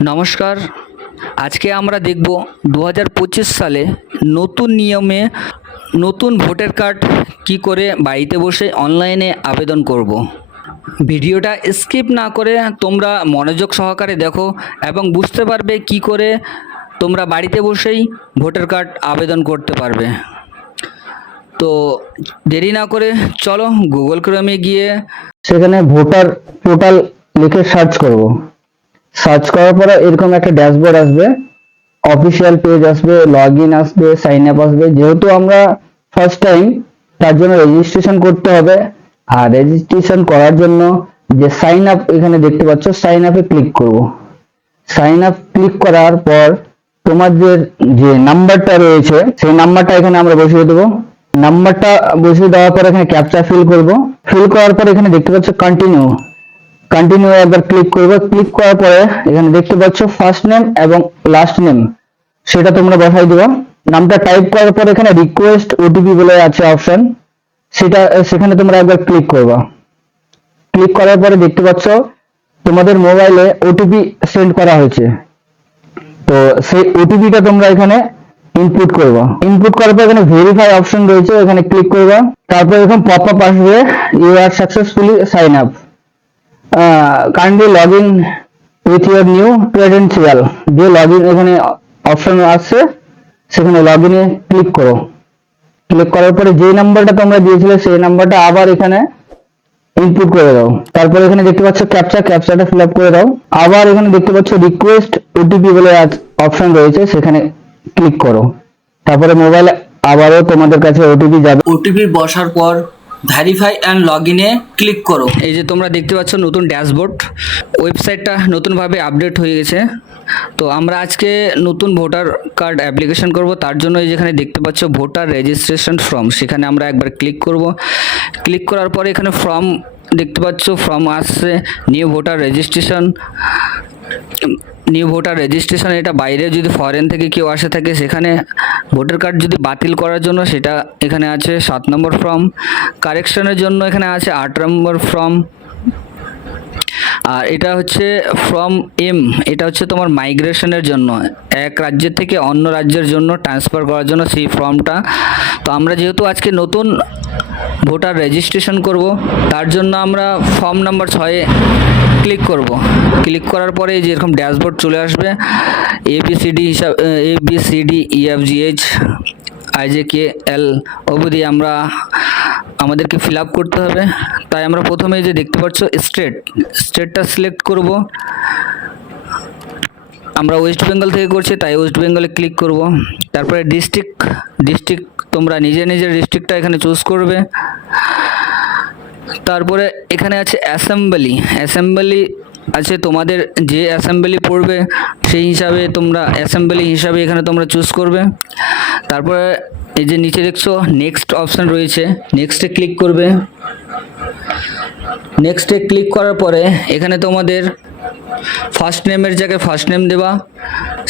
নমস্কার। আজকে আমরা দেখব 2025 সালে নতুন নিয়মে নতুন ভোটার কার্ড কি করে বাড়িতে বসে অনলাইনে আবেদন করব। ভিডিওটা স্কিপ না করে তোমরা মনোযোগ সহকারে দেখো এবং বুঝতে পারবে কি করে তোমরা বাড়িতে বসেই ভোটার কার্ড আবেদন করতে পারবে। তো দেরি না করে চলো গুগল ক্রোমে গিয়ে সেখানে ভোটার পোর্টাল লিখে সার্চ করব। সার্চ করার পরে এরকম একটা ড্যাশবোর্ড আসবে, অফিসিয়াল পেজ আসবে, লগ ইন আসবে, সাইন আপ আসবে। যেহেতু আমরা ফার্স্ট টাইম, তার জন্য রেজিস্ট্রেশন করতে হবে। আর রেজিস্ট্রেশন করার জন্য যে সাইন আপ এখানে দেখতে পাচ্ছ, সাইন আপে ক্লিক করব। সাইন আপ ক্লিক করার পর তোমাদের যে নাম্বারটা রয়েছে সেই নাম্বারটা এখানে আমরা বসিয়ে দেবো। নাম্বারটা বসিয়ে দেওয়ার পর এখানে ক্যাপচা ফিল করব। ফিল করার পর এখানে দেখতে পাচ্ছ কন্টিনিউ, কন্টিনিউ একবার ক্লিক করব। ক্লিক করার পরে এখানে দেখতে পাচ্ছ ফার্স্ট নেম এবং লাস্ট নেম, সেটা তোমরা বসাই দিবা। নামটা টাইপ করার পর এখানে রিকোয়েস্ট ওটিপি বলে আছে অপশন, সেখানে তোমরা একবার ক্লিক করবা। ক্লিক করার পরে দেখতে পাচ্ছ তোমাদের মোবাইলে ওটিপি সেন্ড করা হয়েছে। তো সেই ওটিপিটা তোমরা এখানে ইনপুট করবা। ইনপুট করার পর এখানে ভেরিফাই অপশন রয়েছে, এখানে ক্লিক করবা। তারপর এরকম পপ আপ আসবে, you are successfully sign up, kindly log in with your new credential. যে লগ ইন এখানে অপশন আছে, সেখানে লগ ইনে ক্লিক করো। ক্লিক করার পরে যে নাম্বারটা তোমরা দিয়েছিলে সেই নাম্বারটা আবার এখানে ইনপুট করে দাও। তারপর এখানে দেখতে পাচ্ছ ক্যাপচাটা ফিল আপ করে দাও। আবার এখানে দেখতে পাচ্ছ রিকোয়েস্ট ওটিপি বলে অপশন রয়েছে, সেখানে ক্লিক করো। তারপরে মোবাইলে আবারও তোমাদের কাছে ওটিপি যাবে। ওটিপি বসার পর ভেরিফাই অ্যান্ড লগ ইনে ক্লিক করো। এই যে তোমরা দেখতে পাচ্ছ নতুন ড্যাশবোর্ড, ওয়েবসাইটটা নতুনভাবে আপডেট হয়ে গেছে। তো আমরা আজকে নতুন ভোটার কার্ড অ্যাপ্লিকেশন করব, তার জন্য এই যেখানে দেখতে পাচ্ছ ভোটার রেজিস্ট্রেশন ফর্ম, সেখানে আমরা একবার ক্লিক করব। ক্লিক করার পরে এখানে ফর্ম দেখতে পাচ্ছ, ফর্ম আসছে নিউ ভোটার রেজিস্ট্রেশন। এটা বাইরে যদি ফরেন থেকে কেউ আসে থাকে, সেখানে ভোটার কার্ড যদি বাতিল করার জন্য সেটা এখানে আছে 7 নম্বর ফর্ম। কারেকশনের জন্য এখানে আছে 8 নম্বর ফর্ম। আর এটা হচ্ছে ফর্ম এম, এটা হচ্ছে তোমার মাইগ্রেশনের জন্য, এক রাজ্যের থেকে অন্য রাজ্যের জন্য ট্রান্সফার করার জন্য সেই ফর্মটা। তো আমরা যেহেতু আজকে নতুন ভোটার রেজিস্ট্রেশন করব, তার জন্য আমরা ফর্ম নাম্বার 6 ক্লিক করব। ক্লিক করার পরে যেরকম ড্যাশবোর্ড চলে আসবে, ABCD EFGH IJK L অবধি আমাদেরকে ফিল আপ করতে হবে। তাই আমরা প্রথমে যে দেখতে পাচ্ছ স্টেটটা সিলেক্ট করব। আমরা ওয়েস্ট বেঙ্গল থেকে করছি, তাই ওয়েস্ট বেঙ্গলে ক্লিক করব। তারপরে ডিস্ট্রিক্ট তোমরা নিজের ডিস্ট্রিক্টটা এখানে চুজ করবে। তারপরে এখানে আছে অ্যাসেম্বলি আছে, তোমাদের যে অ্যাসেম্বলি পড়বে সেই হিসাবে তোমরা অ্যাসেম্বলি হিসাবে এখানে তোমরা চুজ করবে। তারপরে এই যে নিচে দেখছো নেক্সট অপশান রয়েছে, নেক্সটে ক্লিক করবে। নেক্সটে ক্লিক করার পরে এখানে তোমাদের ফার্স্ট নেমের জায়গায় ফার্স্ট নেম দেবা,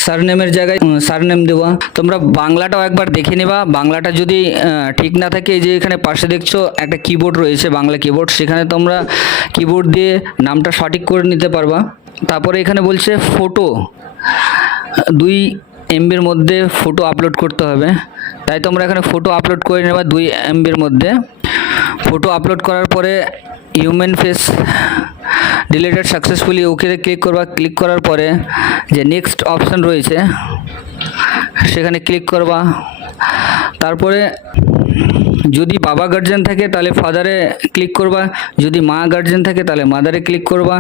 সারনেমের জায়গায় সারনেম দেবা। তোমরা বাংলাটাও একবার দেখে নেবা, বাংলাটা যদি ঠিক না থাকে, এই যে এখানে পাশে দেখছো একটা কিবোর্ড রয়েছে, বাংলা কিবোর্ড, সেখানে তোমরা কিবোর্ড দিয়ে নামটা সঠিক করে নিতে পারবা। তারপরে এখানে বলছে ফটো, 2 MBর মধ্যে ফটো আপলোড করতে হবে, তাই তোমরা এখানে ফটো আপলোড করে নেবা 2 MBর মধ্যে। ফটো আপলোড করার পরে হিউম্যান ফেস ডিলিটেড সাকসেসফুলি, ওকেতে ক্লিক করবা। ক্লিক করার পরে যে নেক্সট অপশান রয়েছে সেখানে ক্লিক করবা। তারপরে যদি বাবা গার্জেন থাকে তাহলে ফাদারে ক্লিক করবা, যদি মা গার্জেন থাকে তাহলে মাদারে ক্লিক করবা,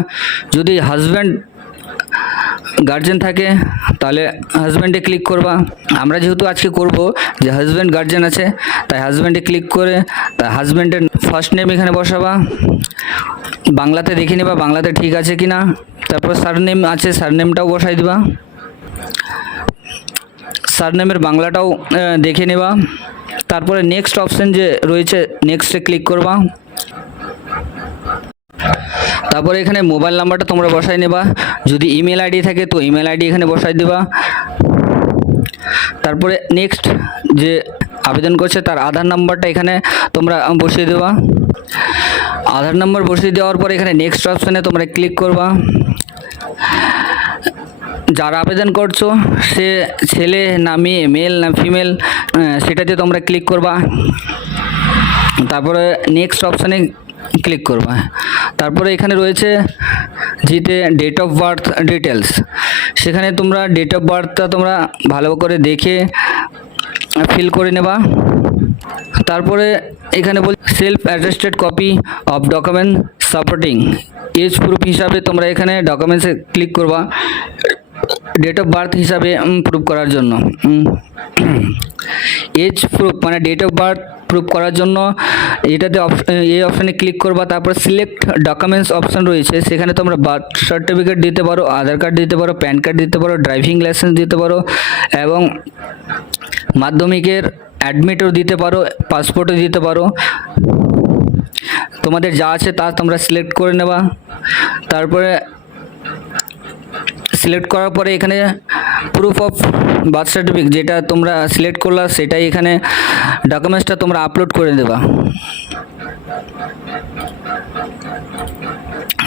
যদি হাজব্যান্ড গার্জেন থাকে তাহলে হাজব্যান্ডে ক্লিক করবা। আমরা যেহেতু আজকে করব যে হাজব্যান্ড গার্জেন আছে, তাই হাজব্যান্ডে ক্লিক করে তাই হাজব্যান্ডের ফার্স্ট নেম এখানে বসাবা। বাংলাতে দেখে নেবা বাংলাতে ঠিক আছে কি না। তারপর সারনেম আছে, সারনেমটাও বসাই দিবা। সারনেমের বাংলাটাও দেখে নেবা। তারপরে নেক্সট অপশান যে রয়েছে নেক্সটে ক্লিক করবা। তারপরে এখানে মোবাইল নাম্বারটা তোমরা বসাই নেবা, যদি ইমেল আইডি থাকে তো ইমেল আইডি এখানে বসাই দেবা। তারপরে নেক্সট যে আবেদন করছে তার আধার নাম্বারটা এখানে তোমরা বসিয়ে দেবা। আধার নাম্বার বসিয়ে দেওয়ার পরে এখানে নেক্সট অপশানে তোমরা ক্লিক করবা। যারা আবেদন করছো সে ছেলে না মেয়ে, মেল না ফিমেল, সেটাতে তোমরা ক্লিক করবা। তারপরে নেক্সট অপশানে ক্লিক করবা। তারপরে এখানে রয়েছে যেতে ডেট অফ বার্থ ডিটেলস, সেখানে তোমরা ডেট অফ বার্থটা তোমরা ভালো করে দেখে ফিল করে নেবা। তারপরে এখানে বল self attested copy of document supporting age proof হিসাবে তোমরা এখানে ডকুমেন্টসে ক্লিক করবা ডেট অফ বার্থ হিসাবে প্রুফ করার জন্য। এজ প্রুফ মানে ডেট অফ বার্থ প্রুফ করার জন্য এটাতে এই অপশানে ক্লিক করবা। তারপর সিলেক্ট ডকুমেন্টস অপশান রয়েছে, সেখানে তোমরা বার্থ সার্টিফিকেট দিতে পারো, আধার কার্ড দিতে পারো, প্যান কার্ড দিতে পারো, ড্রাইভিং লাইসেন্স দিতে পারো এবং মাধ্যমিকের অ্যাডমিটও দিতে পারো, পাসপোর্টও দিতে পারো। তোমাদের যা আছে তা তোমরা সিলেক্ট করে নেবা। তারপরে সিলেক্ট করার পরে এখানে প্রুফ অফ বার্থ সার্টিফিকেট যেটা তোমরা সিলেক্ট করলা সেটাই এখানে ডকুমেন্টসটা তোমরা আপলোড করে দেবা।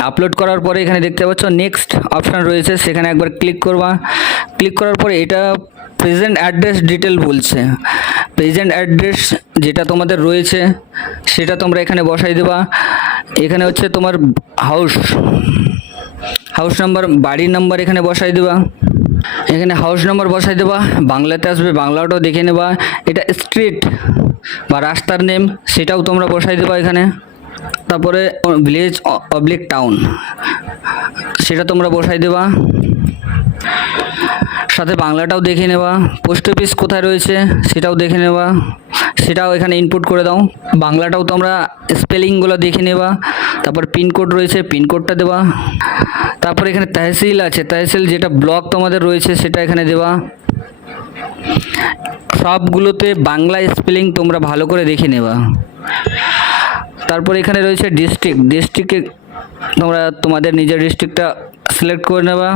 আপলোড করার পরে এখানে দেখতে পাচ্ছ নেক্সট অপশান রয়েছে, সেখানে একবার ক্লিক করবা। ক্লিক করার পরে এটা প্রেজেন্ট অ্যাড্রেস ডিটেল বলছে। প্রেজেন্ট অ্যাড্রেস যেটা তোমাদের রয়েছে সেটা তোমরা এখানে বসাই দেবা। এখানে হচ্ছে তোমার হাউস নাম্বার, বাড়ির নাম্বার এখানে বসাই দেবা। এখানে হাউস নাম্বার বসাই দেবা, বাংলাতে আসবে, বাংলাটাও দেখে নেবা। এটা স্ট্রিট বা রাস্তার নেম সেটাও তোমরা বসাই দেবা এখানে। তারপরে ভিলেজ অবলিক টাউন সেটা তোমরা বসাই দেবা, সাথে বাংলাটাও দেখে নেবা। পোস্ট অফিস কোথায় রয়েছে সেটাও দেখে নেবা, সেটাও এখানে ইনপুট করে দাও। বাংলাটাও তোমরা স্পেলিংগুলো দেখে নেবা। তারপর পিনকোড রয়েছে, পিনকোডটা দেবা। তারপর এখানে তহসিল আছে, তহসিল যেটা ব্লক তোমাদের রয়েছে সেটা এখানে দেবা। সবগুলোতে বাংলা স্পেলিং তোমরা ভালো করে দেখে নেবা। তারপর এখানে রয়েছে ডিস্ট্রিক্টে তোমরা তোমাদের নিজের ডিস্ট্রিক্টটা সিলেক্ট করে নেবা।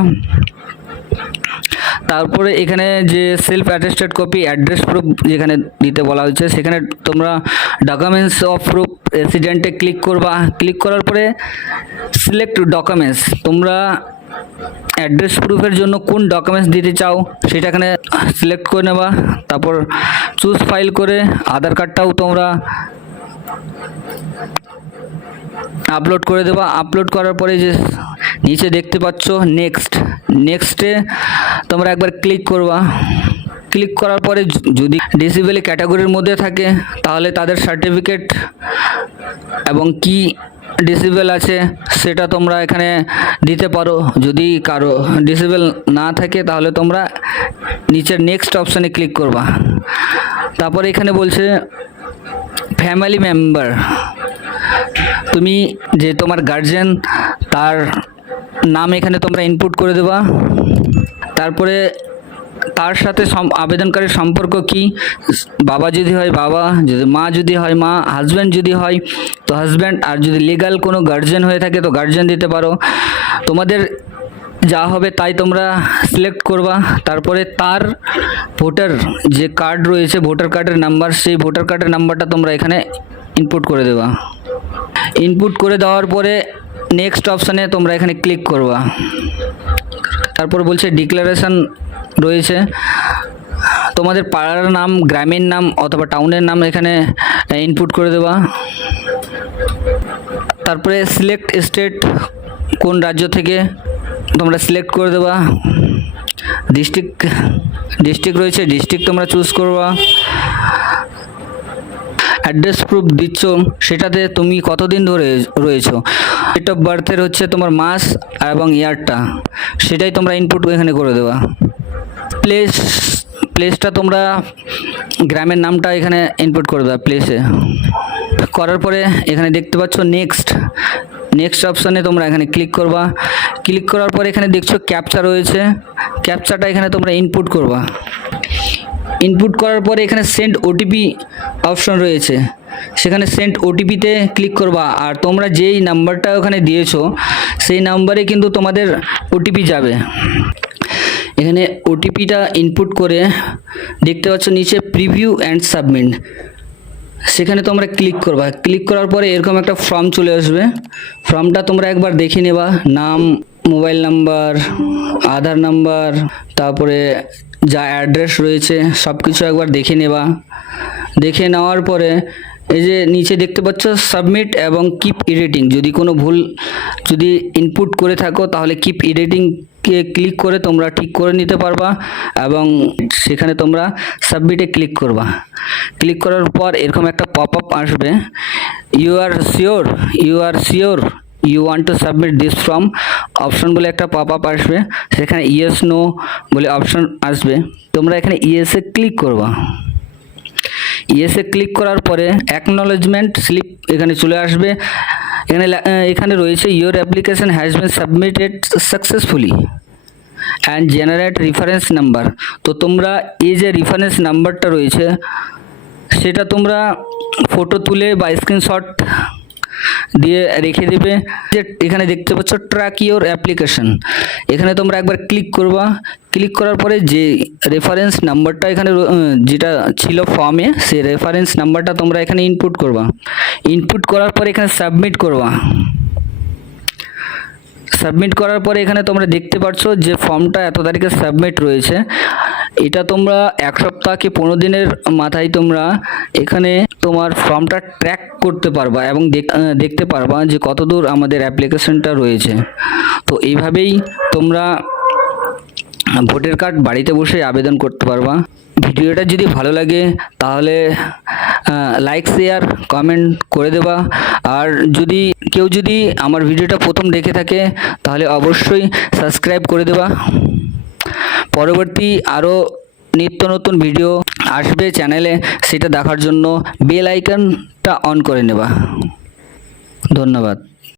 তারপরে এখানে যে self attested copy address proof যেখানে দিতে বলা হয়েছে সেখানে তোমরা ডকুমেন্টস অফ প্রুফ রেসিডেন্টে ক্লিক করবা। ক্লিক করার পরে সিলেক্ট ডকুমেন্টস, তোমরা অ্যাড্রেস প্রুফের জন্য কোন ডকুমেন্টস দিতে চাও সেটা এখানে সিলেক্ট করে নেবা। তারপর চুজ ফাইল করে আধার কার্ডটাও তোমরা আপলোড করে দেবা। আপলোড করার পরে যে নিচে দেখতে পাচ্ছ নেক্সটে তোমরা একবার ক্লিক করবা। ক্লিক করার পরে যদি ডিসেবল ক্যাটাগরির মধ্যে থাকে তাহলে তাদের সার্টিফিকেট এবং কি ডিসেবল আছে সেটা তোমরা এখানে দিতে পারো। যদি কারো ডিসেবল না থাকে তাহলে তোমরা নিচের নেক্সট অপশানে ক্লিক করবা। তারপরে এখানে বলছে ফ্যামিলি মেম্বার, তুমি যে তোমার গার্জিয়ান তার নাম এখানে তোমরা ইনপুট করে দেবা। তারপরে তার সাথে আবেদনকারীর সম্পর্ক কি, বাবা যদি হয় বাবা, যদি মা যদি হয় মা, হাজব্যান্ড যদি হয় তো হাজব্যান্ড, আর যদি লিগ্যাল কোনো গার্জিয়ান হয়ে থাকে তো গার্জিয়ান দিতে পারো। তোমাদের যা হবে তাই তোমরা সিলেক্ট করবা। তারপরে তার ভোটার যে কার্ড রয়েছে, ভোটার কার্ডের নাম্বার, সেই ভোটার কার্ডের নাম্বারটা তোমরা এখানে ইনপুট করে দেবা। ইনপুট করে দেওয়ার পরে নেক্সট অপশানে তোমরা এখানে ক্লিক করবা। তারপর বলছে ডিক্লারেশন রয়েছে, তোমাদের পাড়ার নাম, গ্রামের নাম অথবা টাউনের নাম এখানে ইনপুট করে দেবা। তারপরে সিলেক্ট স্টেট, কোন রাজ্য থেকে তোমরা সিলেক্ট করে দেবা। ডিস্ট্রিক্ট রয়েছে, ডিস্ট্রিক্ট তোমরা চুজ করবা। অ্যাড্রেস প্রুফ দিচ্ছ সেটাতে তুমি কতদিন ধরে রয়েছো, ডেট অফ বার্থের হচ্ছে তোমার মাস এবং ইয়ারটা সেটাই তোমরা ইনপুট এখানে করে দেবা। প্লেসটা তোমরা গ্রামের নামটা এখানে ইনপুট করে দেবা প্লেসে। করার পরে এখানে দেখতে পাচ্ছ নেক্সট অপশানে তোমরা এখানে ক্লিক করবা। ক্লিক করার পরে এখানে দেখছো ক্যাপচা রয়েছে, ক্যাপচাটা এখানে তোমরা ইনপুট করবা। ইনপুট করার পরে এখানে সেন্ড ওটিপি অপশন রয়েছে, সেখানে সেন্ড ওটিপিতে ক্লিক করবা। আর তোমরা যেই নাম্বারটা ওখানে দিয়েছো সেই নাম্বারে কিন্তু তোমাদের ওটিপি যাবে। এখানে ওটিপিটা ইনপুট করে দেখতে পাচ্ছ নিচে প্রিভিউ অ্যান্ড সাবমিট, সেখানে তোমরা ক্লিক করবা। ক্লিক করার পরে এরকম একটা ফর্ম চলে আসবে, ফর্মটা তোমরা একবার দেখে নেবা, নাম মোবাইল নাম্বার, আধার নাম্বার, তারপরে যা অ্যাড্রেস রয়েছে সব কিছু একবার দেখে নেবা। দেখে নেওয়ার পরে এই যে নিচে দেখতে পাচ্ছ সাবমিট এবং কিপ এডিটিং, যদি কোনো ভুল যদি ইনপুট করে থাকো তাহলে কিপ এডিটিংকে ক্লিক করে তোমরা ঠিক করে নিতে পারবা এবং সেখানে তোমরা সাবমিটে ক্লিক করবা। ক্লিক করার পর এরকম একটা পপ আপ আসবে, you are sure you want to submit this form option বলে একটা পপ আপ আসবে, সেখানে ইয়েস নো বলে অপশন আসবে, তোমরা এখানে ইয়েসে ক্লিক করবা। ইয়েসে ক্লিক করার পরে অ্যাকনলেজমেন্ট স্লিপ এখানে চলে আসবে। এখানে রয়েছে your application has been submitted successfully and generate reference number. তো তোমরা এই যে রেফারেন্স নাম্বারটা রয়েছে সেটা তোমরা ফটো তুলে বা স্ক্রিনশট দিয়ে রেখে দেবে। যে এখানে দেখতে পাচ্ছ ট্র্যাক ইওর অ্যাপ্লিকেশন, এখানে তোমরা একবার ক্লিক করবা। ক্লিক করার পরে যে রেফারেন্স নাম্বারটা এখানে যেটা ছিল ফর্মে সেই রেফারেন্স নাম্বারটা তোমরা এখানে ইনপুট করবা। ইনপুট করার পরে এখানে সাবমিট করবা। সাবমিট করার পরে এখানে তোমরা দেখতে পাচ্ছ যে ফর্মটা এত তারিখে সাবমিট রয়েছে। এটা তোমরা 1 সপ্তাহ কি 15 দিনের মাথায় তোমরা এখানে তোমার ফর্মটা ট্র্যাক করতে পারবা এবং দেখতে পারবা যে কতদূর আমাদের অ্যাপ্লিকেশনটা রয়েছে। তো এইভাবেই তোমরা ভোটার কার্ড বাড়িতে বসে আবেদন করতে পারবা। ভিডিওটা যদি ভালো লাগে তাহলে লাইক শেয়ার কমেন্ট করে দেবা। আর কেউ যদি আমার ভিডিওটা প্রথম দেখে থাকে তাহলে অবশ্যই সাবস্ক্রাইব করে দেবা। পরবর্তী আরও নিত্য নতুন ভিডিও আসবে চ্যানেলে, সেটা দেখার জন্য বেল আইকনটা অন করে নেবা। ধন্যবাদ।